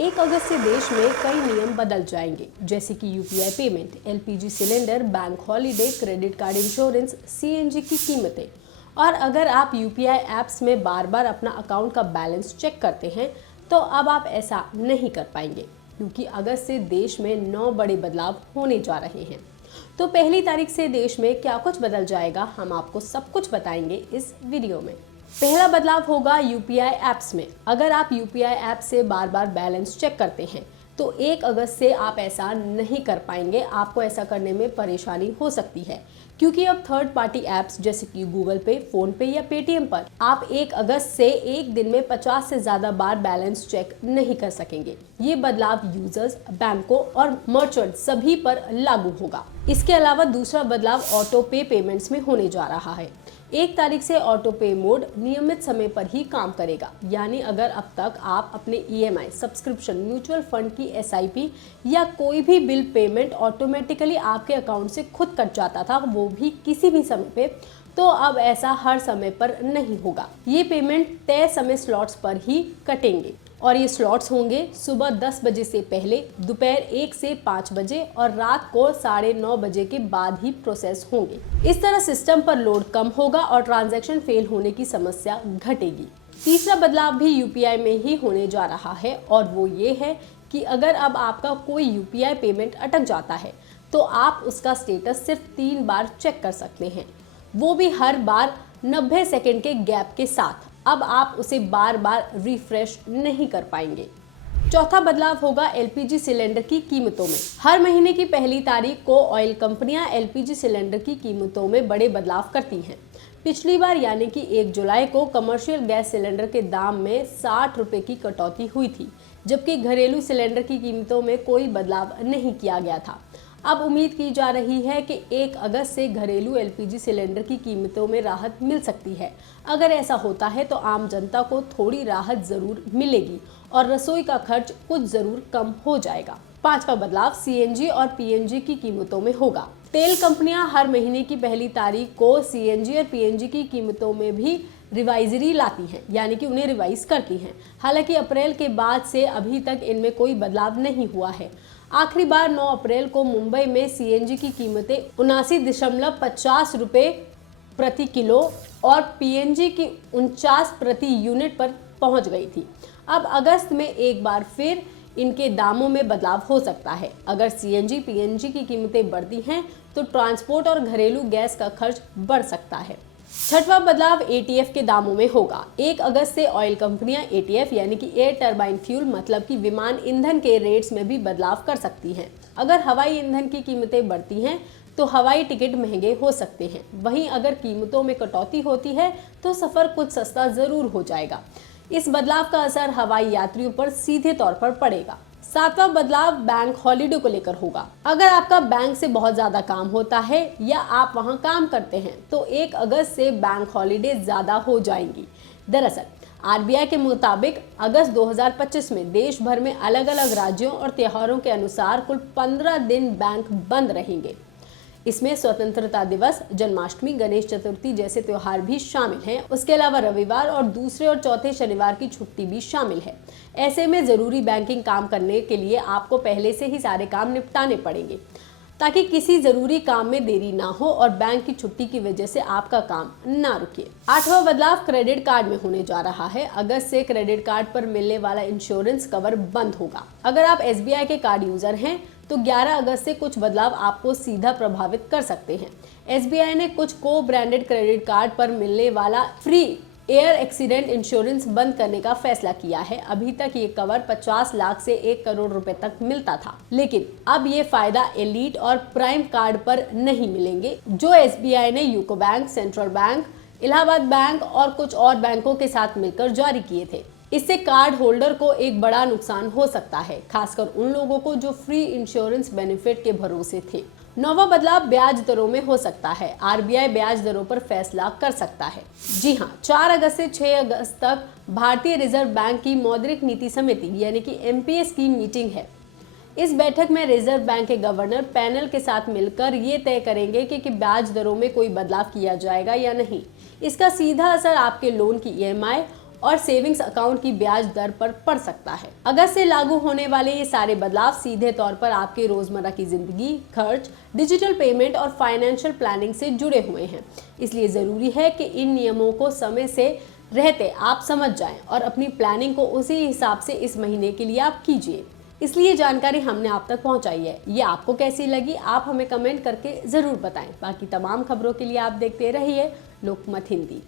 1 अगस्त से देश में कई नियम बदल जाएंगे, जैसे कि UPI payment, LPG cylinder, bank holiday, credit card insurance, CNG की कीमतें। और अगर आप यूपीआई ऐप्स में बार बार अपना अकाउंट का बैलेंस चेक करते हैं, तो अब आप ऐसा नहीं कर पाएंगे, क्योंकि अगस्त से देश में 9 बड़े बदलाव होने जा रहे हैं। तो पहली तारीख से देश में क्या कुछ बदल जाएगा, हम आपको सब कुछ बताएंगे इस वीडियो में। पहला बदलाव होगा यूपीआई ऐप्स में। अगर आप यूपीआई ऐप से बार बार बैलेंस चेक करते हैं, तो 1 अगस्त से आप ऐसा नहीं कर पाएंगे। आपको ऐसा करने में परेशानी हो सकती है, क्योंकि अब थर्ड पार्टी ऐप्स जैसे कि गूगल पे, फोन पे या पेटीएम पर आप 1 अगस्त से एक दिन में 50 से ज्यादा बार बैलेंस चेक नहीं कर सकेंगे। ये बदलाव यूजर्स, बैंकों और मर्चेंट सभी पर लागू होगा। इसके अलावा दूसरा बदलाव ऑटो पे पेमेंट्स में होने जा रहा है। 1 तारीख से ऑटो पे मोड नियमित समय पर ही काम करेगा, यानी अगर अब तक आप अपने ईएमआई, सब्सक्रिप्शन, म्यूचुअल फंड की एसआईपी या कोई भी बिल पेमेंट ऑटोमेटिकली आपके अकाउंट से खुद कट जाता था, वो भी किसी भी समय पे, तो अब ऐसा हर समय पर नहीं होगा। ये पेमेंट तय समय स्लॉट्स पर ही कटेंगे और ये स्लॉट्स होंगे सुबह 10 बजे से पहले, दोपहर 1 से 5 बजे और रात को 9:30 बजे के बाद ही प्रोसेस होंगे। इस तरह सिस्टम पर लोड कम होगा और ट्रांजैक्शन फेल होने की समस्या घटेगी। तीसरा बदलाव भी यूपीआई में ही होने जा रहा है और वो ये है कि अगर अब आपका कोई यूपीआई पेमेंट अटक जाता है, तो आप उसका स्टेटस सिर्फ 3 बार चेक कर सकते हैं, वो भी हर बार 90 सेकेंड के गैप के साथ। अब आप उसे बार बार रिफ्रेश नहीं कर पाएंगे। चौथा बदलाव होगा एलपीजी सिलेंडर की कीमतों में। हर महीने की पहली तारीख को ऑयल कंपनियां एलपीजी सिलेंडर की कीमतों में बड़े बदलाव करती हैं। पिछली बार यानी कि 1 जुलाई को कमर्शियल गैस सिलेंडर के दाम में 60 रुपए की कटौती हुई थी, जबकि घरेलू सिलेंडर की कीमतों में कोई बदलाव नहीं किया गया था। अब उम्मीद की जा रही है कि 1 अगस्त से घरेलू एलपीजी सिलेंडर की कीमतों में राहत मिल सकती है। अगर ऐसा होता है तो आम जनता को थोड़ी राहत जरूर मिलेगी और रसोई का खर्च कुछ जरूर कम हो जाएगा। पांचवा बदलाव सीएनजी और पीएनजी की कीमतों में होगा। तेल कंपनियां हर महीने की पहली तारीख को सीएनजी और पीएनजी की कीमतों में भी रिवाइजरी लाती हैं, यानी कि उन्हें रिवाइज करती हैं। हालांकि अप्रैल के बाद से अभी तक इनमें कोई बदलाव नहीं हुआ है। आखिरी बार 9 अप्रैल को मुंबई में सीएनजी की कीमतें 79.50 रुपए प्रति किलो और पीएनजी की 49 प्रति यूनिट पर पहुंच गई थी। अब अगस्त में एक बार फिर इनके दामों में बदलाव हो सकता है। अगर सीएनजी, पीएनजी की कीमतें बढ़ती हैं, तो ट्रांसपोर्ट और घरेलू गैस का खर्च बढ़ सकता है। छठवां बदलाव एटीएफ के दामों में होगा। 1 अगस्त से ऑयल कंपनियां एटीएफ यानी कि एयर टरबाइन फ्यूल मतलब कि विमान ईंधन के रेट्स में भी बदलाव कर सकती हैं। अगर हवाई ईंधन की कीमतें बढ़ती हैं, तो हवाई टिकट महंगे हो सकते हैं। वहीं अगर कीमतों में कटौती होती है, तो सफर कुछ सस्ता जरूर हो जाएगा। इस बदलाव का असर हवाई यात्रियों पर सीधे तौर पर पड़ेगा। सातवां बदलाव बैंक हॉलिडे को लेकर होगा। अगर आपका बैंक से बहुत ज्यादा काम होता है या आप वहां काम करते हैं, तो 1 अगस्त से बैंक हॉलिडे ज्यादा हो जाएंगी। दरअसल आरबीआई के मुताबिक अगस्त 2025 में देश भर में अलग अलग राज्यों और त्योहारों के अनुसार कुल 15 दिन बैंक बंद रहेंगे। इसमें स्वतंत्रता दिवस, जन्माष्टमी, गणेश चतुर्थी जैसे त्योहार भी शामिल हैं। उसके अलावा रविवार और दूसरे और चौथे शनिवार की छुट्टी भी शामिल है। ऐसे में जरूरी बैंकिंग काम करने के लिए आपको पहले से ही सारे काम निपटाने पड़ेंगे, ताकि किसी जरूरी काम में देरी ना हो और बैंक की छुट्टी की वजह से आपका काम ना रुके। आठवां बदलाव क्रेडिट कार्ड में होने जा रहा है। अगस्त से क्रेडिट कार्ड पर मिलने वाला इंश्योरेंस कवर बंद होगा। अगर आप एसबीआई के कार्ड यूजर हैं, तो 11 अगस्त से कुछ बदलाव आपको सीधा प्रभावित कर सकते हैं। एसबीआई ने कुछ को ब्रांडेड क्रेडिट कार्ड पर मिलने वाला फ्री एयर एक्सीडेंट इंश्योरेंस बंद करने का फैसला किया है। अभी तक ये कवर 50 लाख से 1 करोड़ रुपए तक मिलता था, लेकिन अब ये फायदा एलीट और प्राइम कार्ड पर नहीं मिलेंगे, जो एसबीआई ने UCO bank, central bank, Allahabad bank और कुछ और बैंकों के साथ मिलकर जारी किए थे। इससे कार्ड होल्डर को एक बड़ा नुकसान हो सकता है, खासकर उन लोगों को जो फ्री इंश्योरेंस बेनिफिट के भरोसे थे। नौवां बदलाव ब्याज दरों में हो सकता है। आरबीआई ब्याज दरों पर फैसला कर सकता है। जी हां, 4 अगस्त से 6 अगस्त तक भारतीय रिजर्व बैंक की मौद्रिक नीति समिति यानी कि एमपीएस की मीटिंग है। इस बैठक में रिजर्व बैंक के गवर्नर पैनल के साथ मिलकर ये तय करेंगे कि ब्याज दरों में कोई बदलाव किया जाएगा या नहीं। इसका सीधा असर आपके लोन की ईएमआई और सेविंग्स अकाउंट की ब्याज दर पर पड़ सकता है। अगस्त से लागू होने वाले ये सारे बदलाव सीधे तौर पर आपके रोजमर्रा की जिंदगी, खर्च, डिजिटल पेमेंट और फाइनेंशियल प्लानिंग से जुड़े हुए हैं। इसलिए जरूरी है कि इन नियमों को समय से रहते आप समझ जाएं और अपनी प्लानिंग को उसी हिसाब से इस महीने के लिए आप कीजिए। इसलिए जानकारी हमने आप तक पहुंचाई है। ये आपको कैसी लगी आप हमें कमेंट करके ज़रूर बताएं। बाकी तमाम खबरों के लिए आप देखते रहिए लोकमत हिंदी।